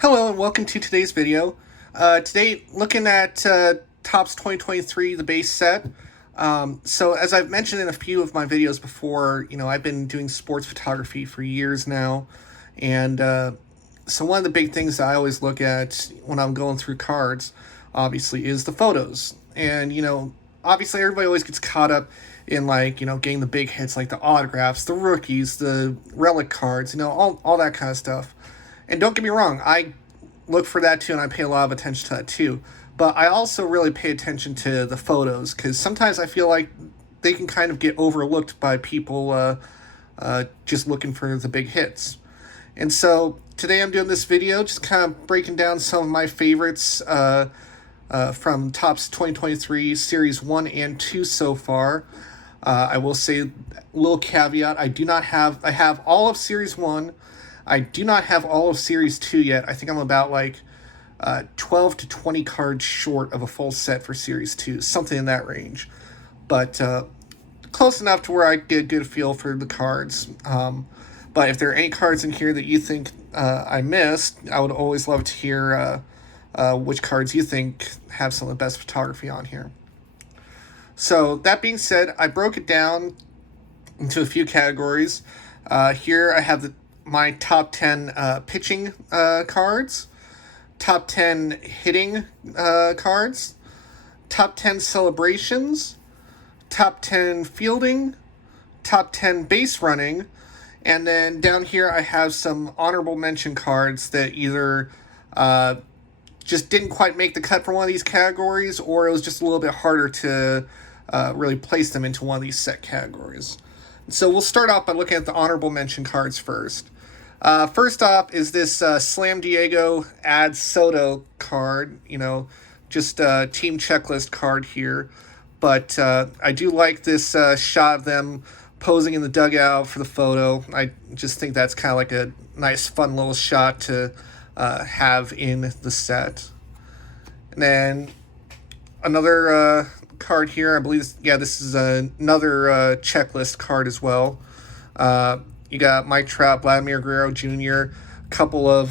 Hello and welcome to today's video. Today, looking at Topps 2023, the base set. So as I've mentioned in a few of my videos before, I've been doing sports photography for years now. And so one of the big things that I always look at when I'm going through cards, obviously, is the photos. And, obviously everybody always gets caught up in getting the big hits like the autographs, the rookies, the relic cards, all that kind of stuff. And don't get me wrong, I look for that too, and I pay a lot of attention to that too. But I also really pay attention to the photos, because sometimes I feel like they can kind of get overlooked by people just looking for the big hits. And so today I'm doing this video, just kind of breaking down some of my favorites from Topps 2023 Series 1 and 2 so far. I will say a little caveat, I have all of Series 1. I do not have all of Series 2 yet. I think I'm about 12 to 20 cards short of a full set for Series 2, something in that range. But close enough to where I get a good feel for the cards. But if there are any cards in here that you think I missed, I would always love to hear which cards you think have some of the best photography on here. So that being said, I broke it down into a few categories. Here I have my top 10 pitching cards, top 10 hitting cards, top 10 celebrations, top 10 fielding, top 10 base running, and then down here I have some honorable mention cards that either just didn't quite make the cut for one of these categories, or it was just a little bit harder to really place them into one of these set categories. So we'll start off by looking at the honorable mention cards first. First off is this Slam Diego Ad Soto card, just a team checklist card here. But I do like this shot of them posing in the dugout for the photo. I just think that's kind of like a nice, fun little shot to have in the set. And then another card here, I believe, this is another checklist card as well. You got Mike Trout, Vladimir Guerrero Jr., a couple of,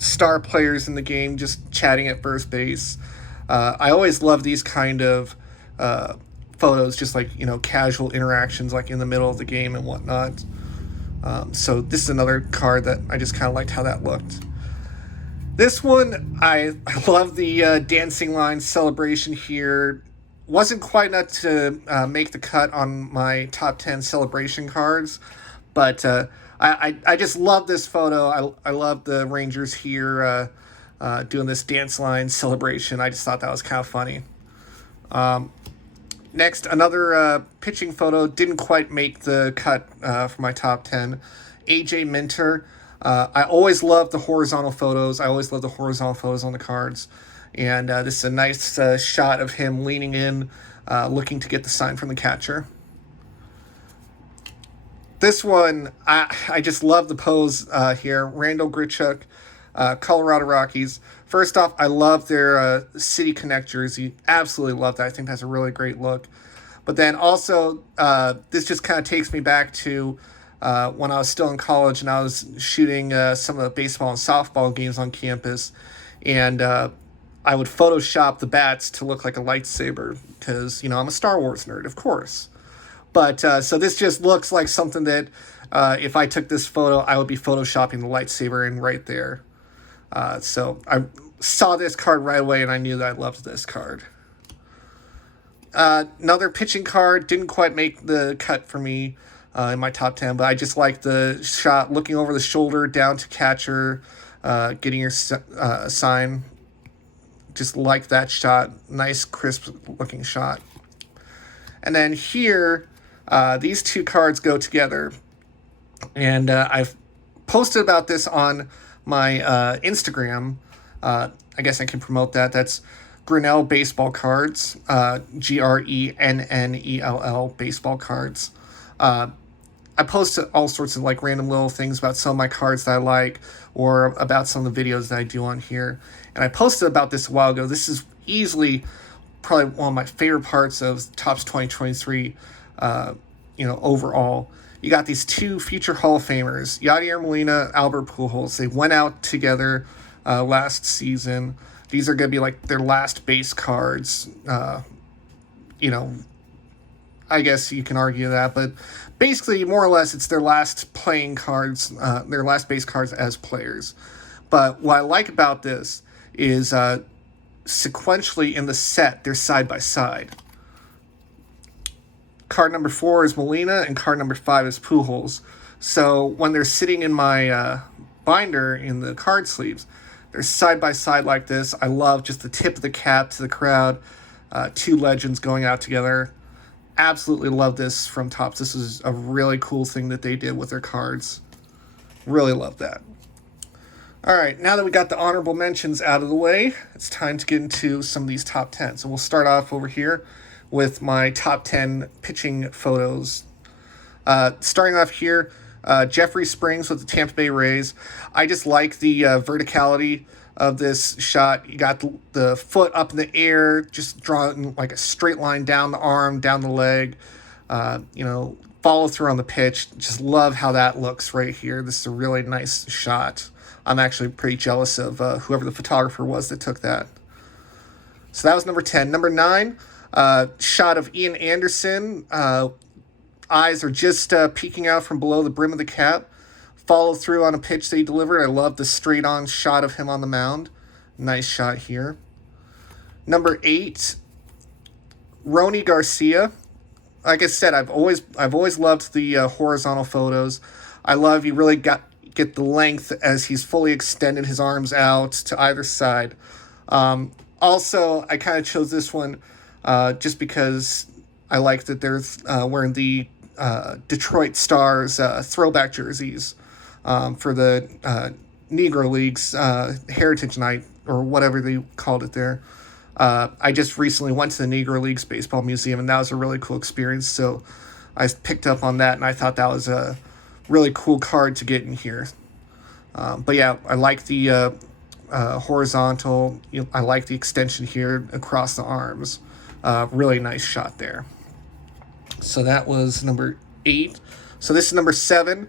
star players in the game just chatting at first base. I always love these kind of photos, just casual interactions in the middle of the game and whatnot. So this is another card that I just kind of liked how that looked. This one, I love the dancing line celebration here. Wasn't quite enough to make the cut on my top 10 celebration cards, but I just love this photo. I love the Rangers here doing this dance line celebration. I just thought that was kind of funny. Next, another pitching photo didn't quite make the cut for my top 10. AJ Minter. I always love the horizontal photos. I always love the horizontal photos on the cards. And this is a nice shot of him leaning in, looking to get the sign from the catcher. This one, I just love the pose here. Randall Grichuk, Colorado Rockies. First off, I love their City Connect jersey. Absolutely love that. I think that's a really great look. But then also, this just kind of takes me back to when I was still in college and I was shooting some of the baseball and softball games on campus. And I would Photoshop the bats to look like a lightsaber because, I'm a Star Wars nerd, of course. But so this just looks like something that if I took this photo, I would be Photoshopping the lightsaber in right there. So I saw this card right away and I knew that I loved this card. Another pitching card didn't quite make the cut for me in my top 10, but I just like the shot looking over the shoulder down to catcher, getting your sign. Just like that shot. Nice, crisp looking shot. And then here, these two cards go together. And I've posted about this on my Instagram. I guess I can promote that. That's Grinnell Baseball Cards. Grennell Baseball Cards. I post all sorts of random little things about some of my cards that I like, or about some of the videos that I do on here. And I posted about this a while ago. This is easily probably one of my favorite parts of Topps 2023, overall. you got these two future Hall of Famers, Yadier Molina, Albert Pujols. They went out together last season. These are going to be like their last base cards. You know, I guess you can argue that, but basically, more or less, it's their last playing cards, their last base cards as players. But what I like about this is sequentially in the set, they're side by side. Card number 4 is Molina, and card number 5 is Pujols. So when they're sitting in my binder in the card sleeves, they're side by side like this. I love just the tip of the cap to the crowd. Two legends going out together. Absolutely love this from Topps. This is a really cool thing that they did with their cards. Really love that. All right, now that we got the honorable mentions out of the way, it's time to get into some of these top 10. So we'll start off over here with my top 10 pitching photos. Starting off here, Jeffrey Springs with the Tampa Bay Rays. I just like the verticality of this shot. You got the foot up in the air, just drawing like a straight line down the arm, down the leg. Follow through on the pitch. Just love how that looks right here. This is a really nice shot. I'm actually pretty jealous of whoever the photographer was that took that. So that was number 10. Number 9, shot of Ian Anderson. Eyes are just peeking out from below the brim of the cap. Follow through on a pitch that he delivered. I love the straight-on shot of him on the mound. Nice shot here. Number 8, Rony Garcia. Like I said, I've always loved the horizontal photos. I love you really get the length as he's fully extended his arms out to either side. Also, I kind of chose this one just because I like that they're wearing the Detroit Stars throwback jerseys for the Negro Leagues Heritage Night, or whatever they called it there. I just recently went to the Negro Leagues Baseball Museum, and that was a really cool experience, so I picked up on that, and I thought that was a really cool card to get in here. But yeah, I like the horizontal. I like the extension here across the arms. Really nice shot there. So that was number 8. So this is number 7.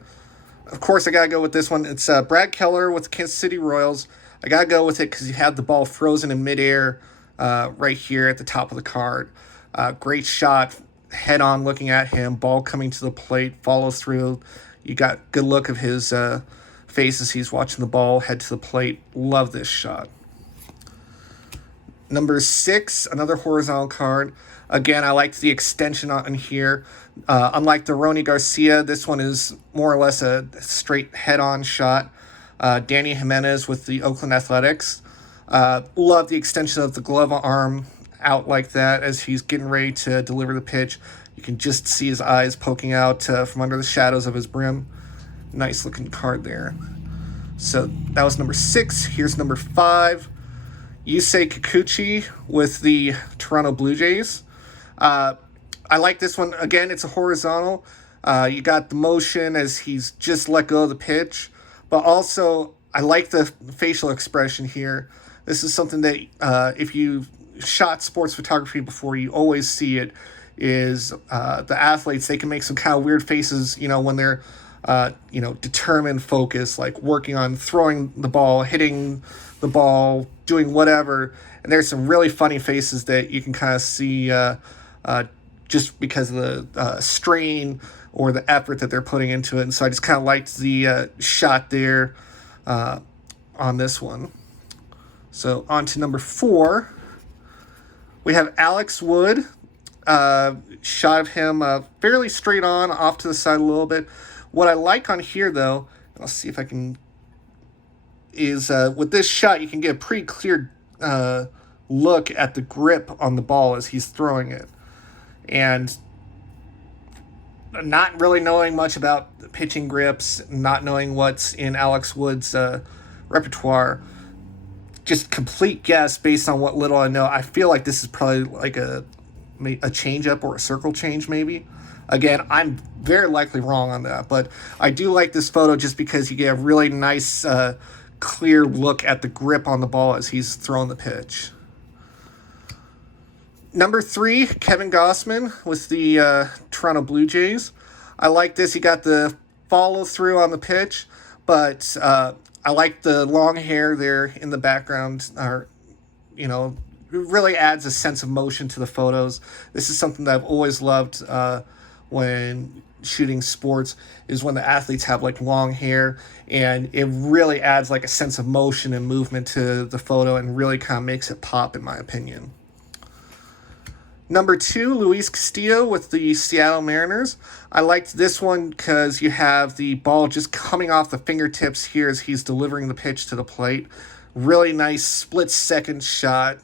Of course, I got to go with this one. It's Brad Keller with the Kansas City Royals. I got to go with it because he had the ball frozen in midair right here at the top of the card. Great shot, head on looking at him, ball coming to the plate, follow through. You got good look of his face as he's watching the ball head to the plate. Love this shot. Number 6, another horizontal card. Again, I liked the extension on here. Unlike the Rony Garcia, this one is more or less a straight head-on shot. Danny Jimenez with the Oakland Athletics. Love the extension of the glove arm out like that as he's getting ready to deliver the pitch. You can just see his eyes poking out from under the shadows of his brim. Nice looking card there. So that was number 6. Here's number 5. Yusei Kikuchi with the Toronto Blue Jays. I like this one. Again, it's a horizontal. You got the motion as he's just let go of the pitch. But also, I like the facial expression here. This is something that if you shot sports photography before, you always see it, is the athletes, they can make some kind of weird faces, when they're, determined, focused, like working on throwing the ball, hitting the ball, doing whatever. And there's some really funny faces that you can kind of see just because of the strain or the effort that they're putting into it. And so I just kind of liked the shot there on this one. So on to number 4. We have Alex Wood. Shot of him fairly straight on, off to the side a little bit. What I like on here, though, I'll see if I can, is with this shot, you can get a pretty clear look at the grip on the ball as he's throwing it. And not really knowing much about pitching grips, not knowing what's in Alex Wood's repertoire, just complete guess based on what little I know. I feel like this is probably like a change-up or a circle change maybe. Again, I'm very likely wrong on that, but I do like this photo just because you get a really nice, clear look at the grip on the ball as he's throwing the pitch. Number 3, Kevin Gossman with the Toronto Blue Jays. I like this. He got the follow through on the pitch, but I like the long hair there in the background. Or, you know, it really adds a sense of motion to the photos. This is something that I've always loved when shooting sports, is when the athletes have like long hair, and it really adds like a sense of motion and movement to the photo and really kind of makes it pop, in my opinion. Number 2, Luis Castillo with the Seattle Mariners. I liked this one because you have the ball just coming off the fingertips here as he's delivering the pitch to the plate. Really nice split-second shot.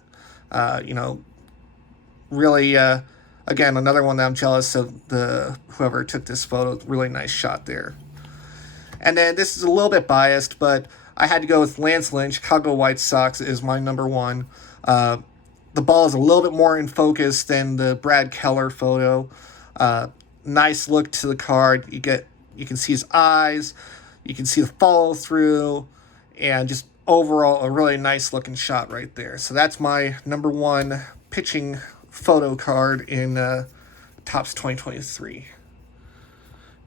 Really, again, another one that I'm jealous of whoever took this photo. Really nice shot there. And then this is a little bit biased, but I had to go with Lance Lynn. Chicago White Sox is my number 1. The ball is a little bit more in focus than the Brad Keller photo. Nice look to the card. You can see his eyes. You can see the follow through, and just overall a really nice looking shot right there. So that's my number 1 pitching photo card in Topps 2023.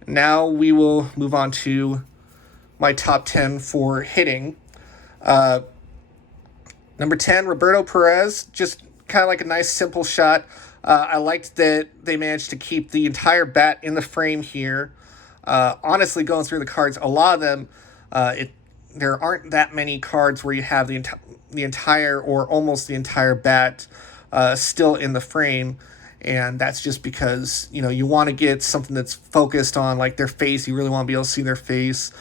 Now we will move on to my top 10 for hitting. Number 10, Roberto Perez. Just kind of like a nice simple shot. I liked that they managed to keep the entire bat in the frame here. Honestly, going through the cards, a lot of them, there aren't that many cards where you have the entire or almost the entire bat still in the frame. And that's just because, you want to get something that's focused on like their face. You really want to be able to see their face.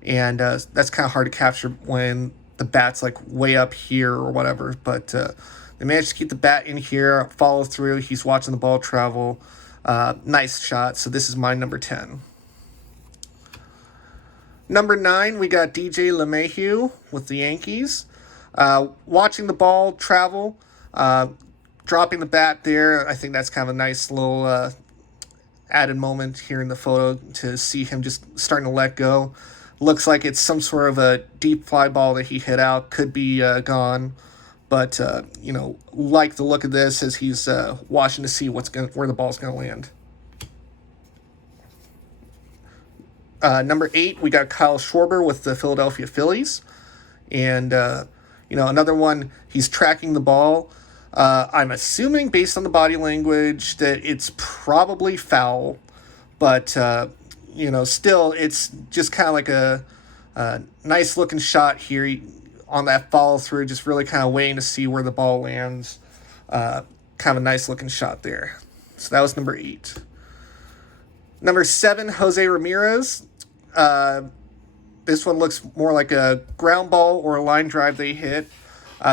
And that's kind of hard to capture when the bat's like way up here or whatever. But they managed to keep the bat in here, follow through. He's watching the ball travel. Nice shot. So this is my number 10. Number 9, we got DJ LeMahieu with the Yankees. Watching the ball travel, dropping the bat there. I think that's kind of a nice little added moment here in the photo to see him just starting to let go. Looks like it's some sort of a deep fly ball that he hit out. Could be gone. But, like the look of this as he's watching to see where the ball's going to land. Number 8, we got Kyle Schwarber with the Philadelphia Phillies. And, another one, he's tracking the ball. I'm assuming, based on the body language, that it's probably foul. But, still, it's just kind of like a nice-looking shot here on that follow-through, just really kind of waiting to see where the ball lands. Kind of a nice-looking shot there. So that was number 8. Number 7, Jose Ramirez. This one looks more like a ground ball or a line drive they hit,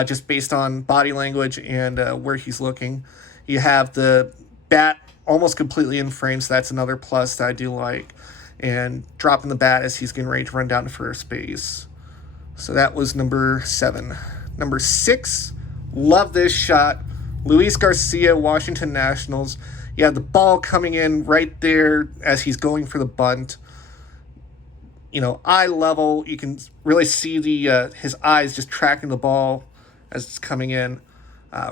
just based on body language and where he's looking. You have the bat almost completely in frame, so that's another plus that I do like. And dropping the bat as he's getting ready to run down to first base. So that was number 7. Number 6, love this shot. Luis Garcia, Washington Nationals. You have the ball coming in right there as he's going for the bunt. Eye level, you can really see his eyes just tracking the ball as it's coming in.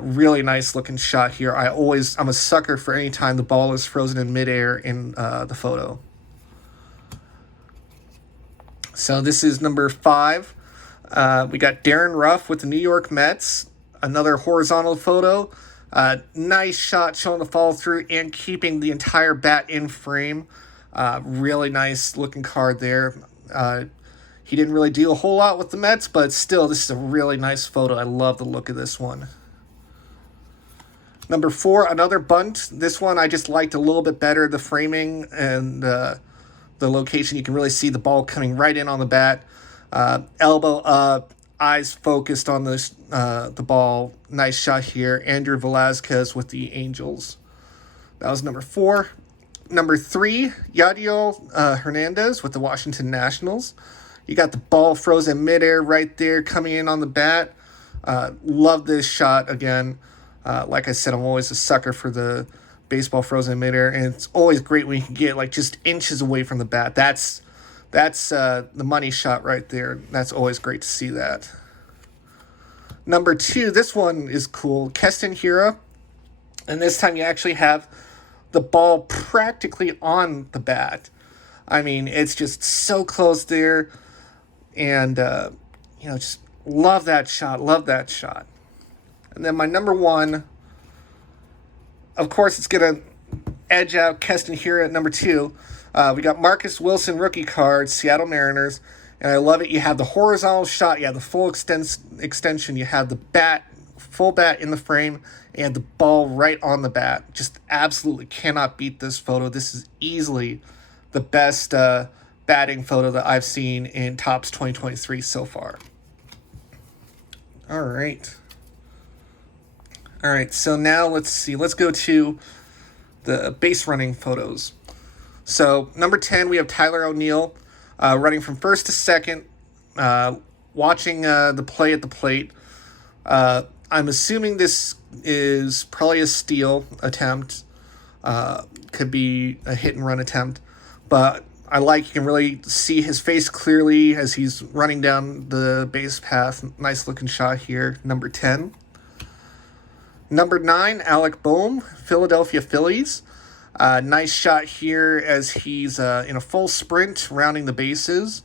Really nice looking shot here. I'm a sucker for any time the ball is frozen in midair in the photo. So this is number 5. We got Darren Ruff with the New York Mets. Another horizontal photo. Nice shot showing the follow through and keeping the entire bat in frame. Really nice looking card there. He didn't really do a whole lot with the Mets, but still, this is a really nice photo. I love the look of this one. Number 4, another bunt. This one I just liked a little bit better. The framing and the location. You can really see the ball coming right in on the bat. Elbow up, eyes focused on the ball. Nice shot here. Andrew Velazquez with the Angels. That was number 4. Number 3, Yadiel Hernandez with the Washington Nationals. You got the ball frozen midair right there coming in on the bat. Love this shot again. Like I said, I'm always a sucker for the baseball frozen midair, and it's always great when you can get like just inches away from the bat. That's the money shot right there. That's always great to see that. Number 2, this one is cool. Keston Hiura. And this time you actually have the ball practically on the bat. I mean, it's just so close there. And, just love that shot. Love that shot. And then my number one, of course, it's going to edge out Keston here at number two. We got Marcus Wilson rookie card, Seattle Mariners. And I love it. You have the horizontal shot. You have the full extension. You have the bat, full bat in the frame. And the ball right on the bat. Just absolutely cannot beat this photo. This is easily the best batting photo that I've seen in Topps 2023 so far. All right. So now let's see. Let's go to the base running photos. So number 10, we have Tyler O'Neill running from first to second, watching the play at the plate. I'm assuming this is probably a steal attempt. Could be a hit and run attempt. But you can really see his face clearly as he's running down the base path. Nice looking shot here. Number 10. Number 9, Alec Boehm, Philadelphia Phillies. Nice shot here as he's in a full sprint rounding the bases.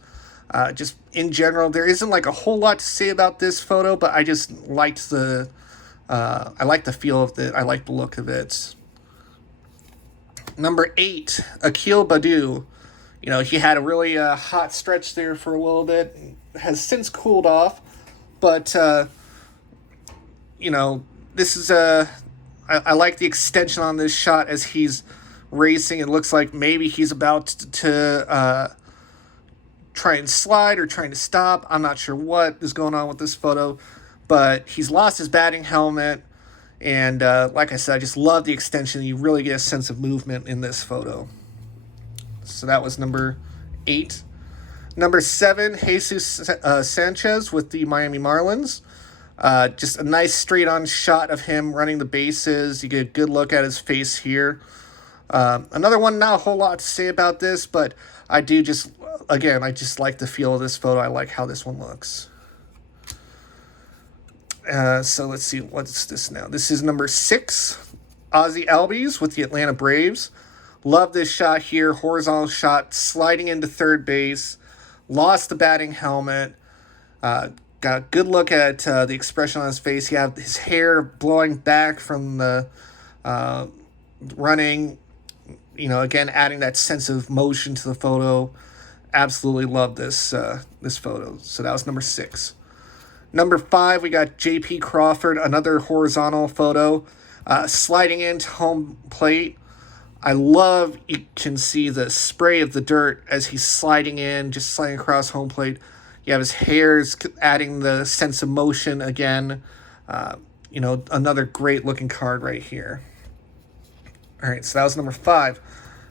Just in general, there isn't like a whole lot to say about this photo, but I just liked I like the feel of it. I like the look of it. Number 8, Akil Baddoo. He had a really hot stretch there for a little bit. Has since cooled off, but this is I like the extension on this shot as he's racing. It looks like maybe he's about to try and slide or trying to stop. I'm not sure what is going on with this photo, but he's lost his batting helmet. And like I said, I just love the extension. You really get a sense of movement in this photo. So that was number 8. Number 7, Jesus Sanchez with the Miami Marlins. Just a nice straight-on shot of him running the bases. You get a good look at his face here. Another one, not a whole lot to say about this, but I just like the feel of this photo. I like how this one looks. So let's see, what's this now? This is number 6, Ozzie Albies with the Atlanta Braves. Love this shot here, horizontal shot, sliding into third base. Lost the batting helmet. Got a good look at the expression on his face. You have his hair blowing back from the running. Again, adding that sense of motion to the photo. Absolutely love this photo. So that was number 6. Number 5, we got J.P. Crawford, another horizontal photo, sliding into home plate. I love, you can see the spray of the dirt as he's sliding in, just sliding across home plate. You have his hairs adding the sense of motion again. Another great looking card right here. All right, so that was number 5.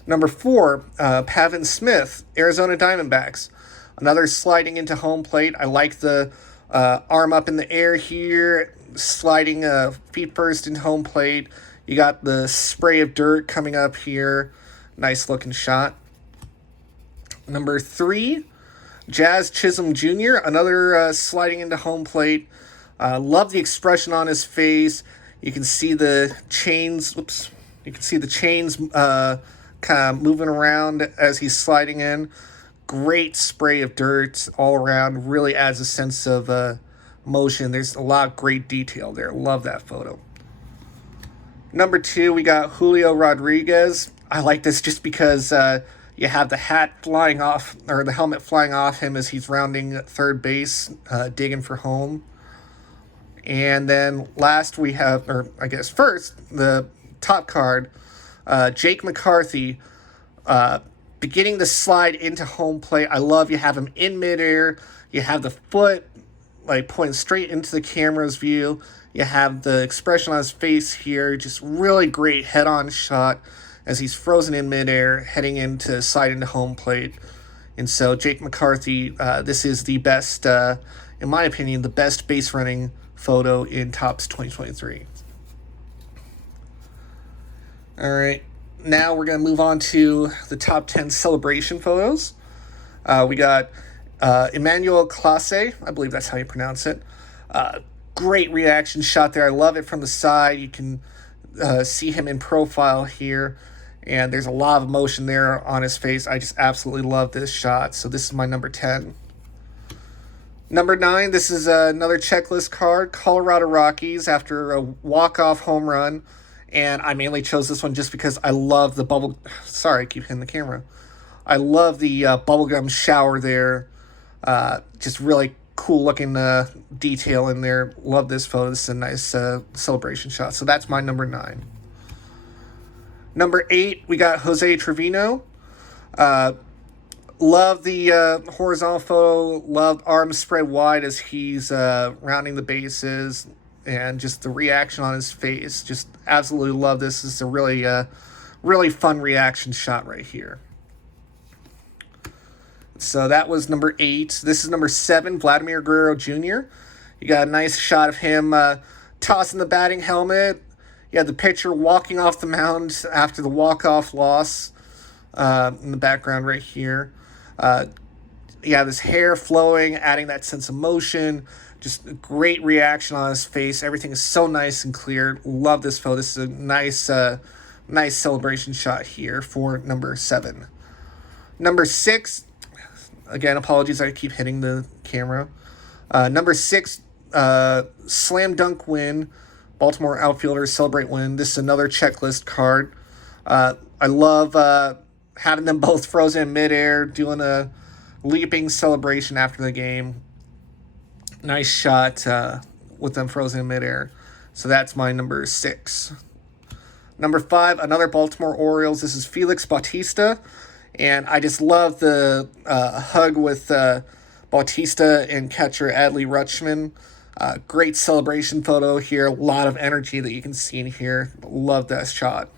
Number 4, Pavin Smith, Arizona Diamondbacks. Another sliding into home plate. I like the arm up in the air here, sliding feet first into home plate. You got the spray of dirt coming up here. Nice looking shot. Number 3, Jazz Chisholm Jr., another sliding into home plate. Love the expression on his face. You can see the chains. You can see the chains kind of moving around as he's sliding in. Great spray of dirt all around. Really adds a sense of motion. There's a lot of great detail there. Love that photo. Number 2, we got Julio Rodriguez. I like this just because you have the hat flying off, or the helmet flying off him as he's rounding third base, digging for home. And then last we have, or I guess first, the top card, Jake McCarthy, beginning to slide into home plate. I love you have him in midair. You have the foot pointing straight into the camera's view. You have the expression on his face here. Just really great head-on shot as he's frozen in midair, heading into slide into home plate. And so Jake McCarthy, this is the best, in my opinion, the best base running photo in Topps 2023. All right, now we're going to move on to the top 10 celebration photos. We got Emmanuel Clase, I believe that's how you pronounce it. Great reaction shot there. I love it from the side. You can see him in profile here. and there's a lot of emotion there on his face. I just absolutely love this shot. So this is my number 10. Number 9, this is another checklist card, Colorado Rockies after a walk-off home run. And I mainly chose this one just because I love the bubble... Sorry, I keep hitting the camera. I love the bubblegum shower there. Just really cool looking detail in there. Love this photo. This is a nice celebration shot. So that's my number 9. Number 8, we got Jose Trevino. Love the horizontal photo. Love arms spread wide as he's rounding the bases. And just the reaction on his face. Just absolutely love this. This is a really fun reaction shot right here. So that was number 8. This is number 7, Vladimir Guerrero Jr. You got a nice shot of him tossing the batting helmet. You had the pitcher walking off the mound after the walk-off loss in the background right here. You have his hair flowing, adding that sense of motion. Just a great reaction on his face. Everything is so nice and clear. Love this photo. This is a nice celebration shot here for number 7. Number 6, again, apologies, I keep hitting the camera. Number 6, slam dunk win. Baltimore outfielders celebrate win. This is another checklist card. I love having them both frozen in midair, doing a leaping celebration after the game. Nice shot with them frozen in midair. So that's my number 6. Number 5, another Baltimore Orioles. This is Felix Bautista. And I just love the hug with Bautista and catcher Adley Rutschman. Great celebration photo here. A lot of energy that you can see in here. Love that shot.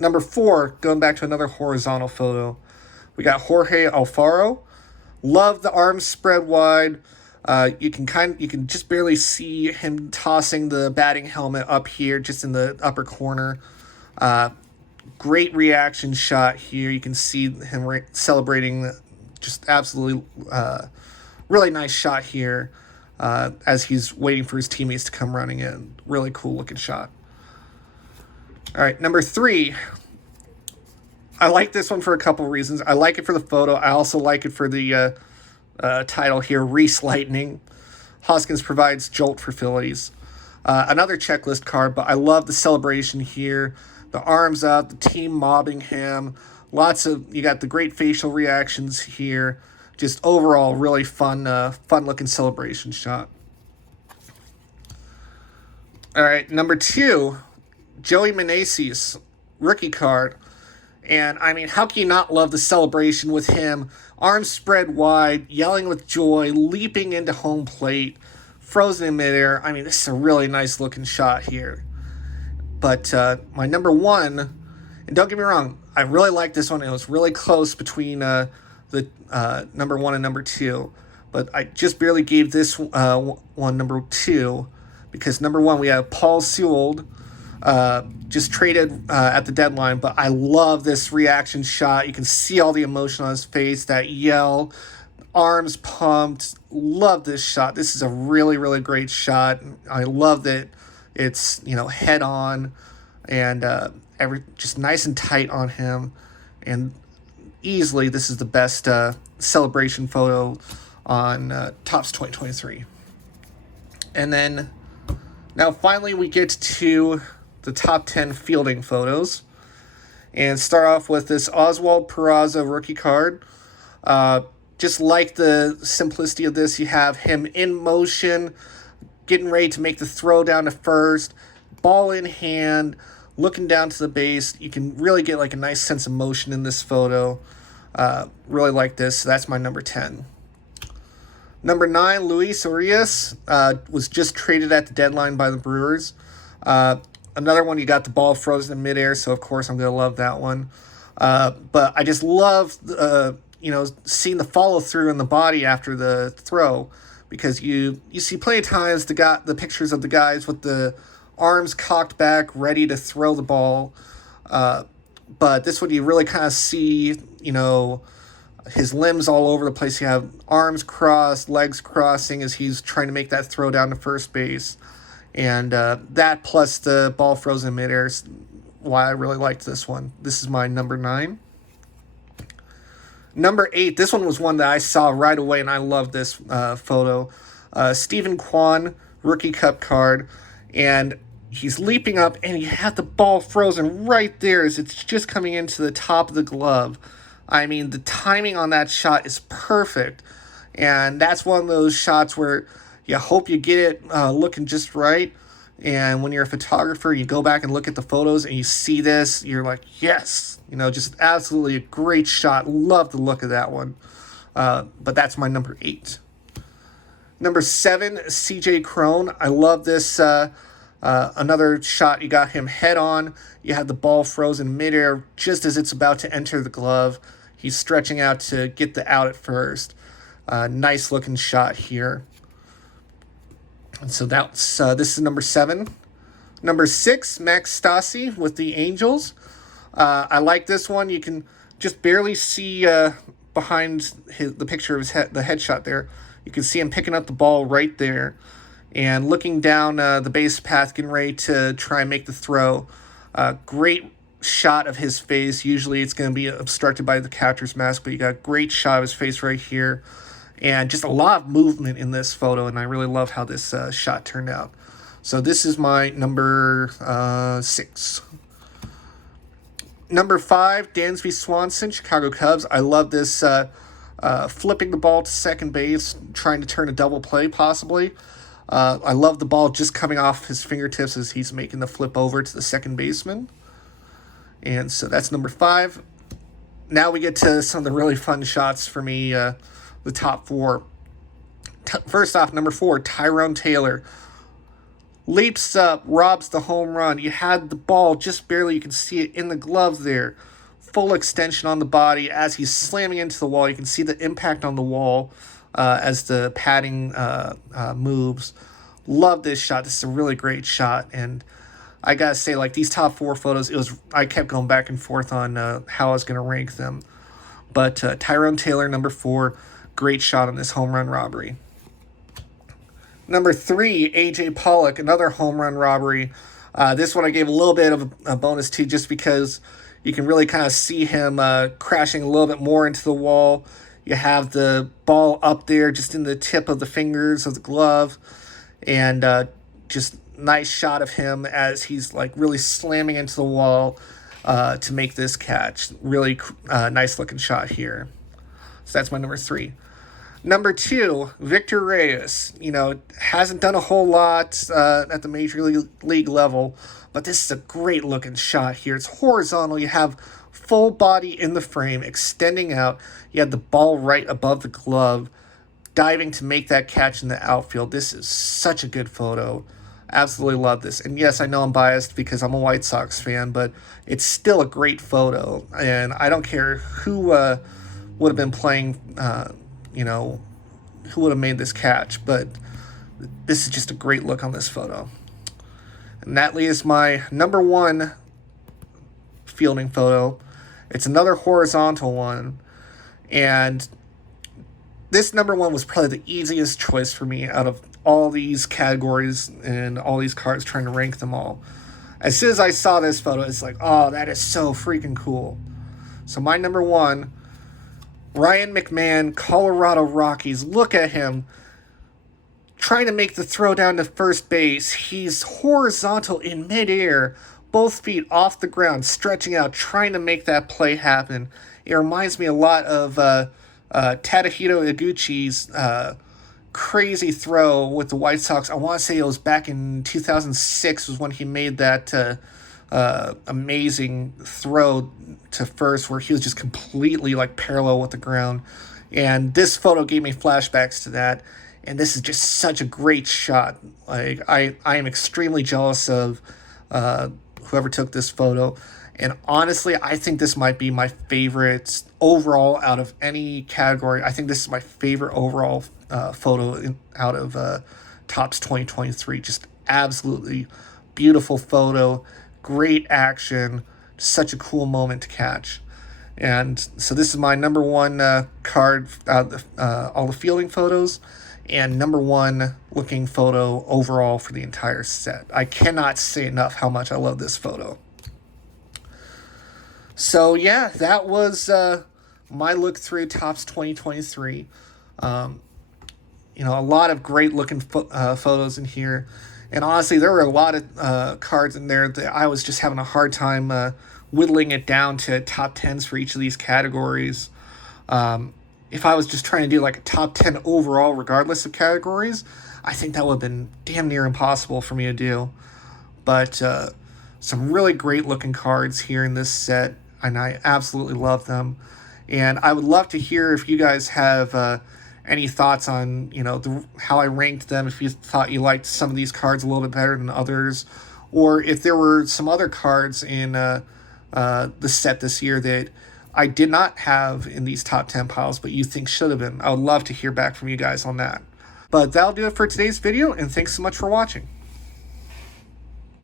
Number 4, going back to another horizontal photo. We got Jorge Alfaro. Love the arms spread wide. You can just barely see him tossing the batting helmet up here, just in the upper corner. Great reaction shot here. You can see him celebrating. Just absolutely really nice shot here as he's waiting for his teammates to come running in. Really cool looking shot. All right, number 3. I like this one for a couple reasons. I like it for the photo. I also like it for the title here, Reese Lightning. Hoskins provides jolt for Phillies. Another checklist card, but I love the celebration here. The arms up, the team mobbing him. You got the great facial reactions here. Just overall, really fun looking celebration shot. All right, number 2, Joey Meneses, rookie card. And, I mean, how can you not love the celebration with him? Arms spread wide, yelling with joy, leaping into home plate, frozen in midair. I mean, this is a really nice looking shot here. But my number 1, and don't get me wrong, I really like this one. It was really close between the number 1 and number 2. But I just barely gave this one number 2 because number 1, we have Paul Sewell. Just traded at the deadline, but I love this reaction shot. You can see all the emotion on his face, that yell, arms pumped. Love this shot. This is a really great shot. I love that it's, head on and just nice and tight on him. And easily, this is the best celebration photo on Topps 2023. And then now finally we get to the top 10 fielding photos. And start off with this Oswald Peraza rookie card. Just like the simplicity of this, you have him in motion, getting ready to make the throw down to first, ball in hand, looking down to the base. You can really get like a nice sense of motion in this photo. Really like this. So that's my number 10. Number 9, Luis Urias, was just traded at the deadline by the Brewers. Another one, you got the ball frozen in midair, so of course I'm going to love that one. But I just love, seeing the follow-through in the body after the throw, because you see plenty of times the pictures of the guys with the arms cocked back, ready to throw the ball. But this one, you really kind of see, his limbs all over the place. You have arms crossed, legs crossing as he's trying to make that throw down to first base. And that plus the ball frozen in midair, why I really liked this one. This is my number 9. Number 8, this one was one that I saw right away, and I love this photo. Stephen Kwan, Rookie Cup card, and he's leaping up, and you have the ball frozen right there as it's just coming into the top of the glove. I mean, the timing on that shot is perfect, and that's one of those shots where you hope you get it looking just right. And when you're a photographer, you go back and look at the photos and you see this, you're like, yes, just absolutely a great shot. Love the look of that one. But that's my number 8. Number 7, CJ Crone. I love this. Another shot, you got him head on. You have the ball frozen midair just as it's about to enter the glove. He's stretching out to get the out at first. Nice looking shot here. And so that's this is number 7. Number 6, Max Stassi with the Angels. I like this one. You can just barely see behind the picture of his head, the headshot there. You can see him picking up the ball right there and looking down the base path, getting ready to try and make the throw. Great shot of his face. Usually it's going to be obstructed by the catcher's mask, but you got a great shot of his face right here. And just a lot of movement in this photo, and I really love how this shot turned out. So this is my number 6. Number 5, Dansby Swanson, Chicago Cubs. I love this flipping the ball to second base, trying to turn a double play possibly. I love the ball just coming off his fingertips as he's making the flip over to the second baseman. And so that's number 5. Now we get to some of the really fun shots for me. The top 4. First off, number 4, Tyrone Taylor. Leaps up, robs the home run. You had the ball just barely. You can see it in the glove there. Full extension on the body as he's slamming into the wall. You can see the impact on the wall as the padding moves. Love this shot. This is a really great shot. And I gotta say, like, these top 4 photos, I kept going back and forth on how I was going to rank them. But Tyrone Taylor, number 4. Great shot on this home run robbery. Number 3, A.J. Pollock, another home run robbery. This one I gave a little bit of a bonus to just because you can really kind of see him crashing a little bit more into the wall. You have the ball up there just in the tip of the fingers of the glove. And just nice shot of him as he's like really slamming into the wall to make this catch. Really nice looking shot here. So that's my number 3. Number 2, Victor Reyes. Hasn't done a whole lot at the Major League level, but this is a great looking shot here. It's horizontal. You have full body in the frame, extending out. You have the ball right above the glove, diving to make that catch in the outfield. This is such a good photo. Absolutely love this. And yes, I know I'm biased because I'm a White Sox fan, but it's still a great photo. And I don't care who would have been playing, who would have made this catch, but this is just a great look on this photo. And that leaves my number 1 fielding photo. It's another horizontal one, and this number 1 was probably the easiest choice for me out of all these categories and all these cards, trying to rank them all. As soon as I saw this photo, it's like, oh, that is so freaking cool. So my number 1, Ryan McMahon, Colorado Rockies. Look at him trying to make the throw down to first base. He's horizontal in midair, both feet off the ground, stretching out, trying to make that play happen. It reminds me a lot of Tadahito Iguchi's crazy throw with the White Sox. I want to say it was back in 2006 was when he made that amazing throw to first where he was just completely like parallel with the ground. And this photo gave me flashbacks to that. And this is just such a great shot. Like I am extremely jealous of whoever took this photo. And honestly, I think this might be my favorite overall out of any category. I think this is my favorite overall photo out of Topps 2023. Just absolutely beautiful photo, great action, such a cool moment to catch. And so this is my number 1 card out of all the fielding photos, and number 1 looking photo overall for the entire set. I cannot say enough how much I love this photo. So yeah, that was my look through Topps 2023. Um, a lot of great looking photos in here, and honestly, there were a lot of cards in there that I was just having a hard time whittling it down to top tens for each of these categories. Um, if I was just trying to do like a top 10 overall, regardless of categories, I think that would have been damn near impossible for me to do. But some really great looking cards here in this set, and I absolutely love them. And I would love to hear if you guys have any thoughts on how I ranked them. If you thought you liked some of these cards a little bit better than others, or if there were some other cards in the set this year that I did not have in these top 10 piles, but you think should have been. I would love to hear back from you guys on that. But that'll do it for today's video, and thanks so much for watching.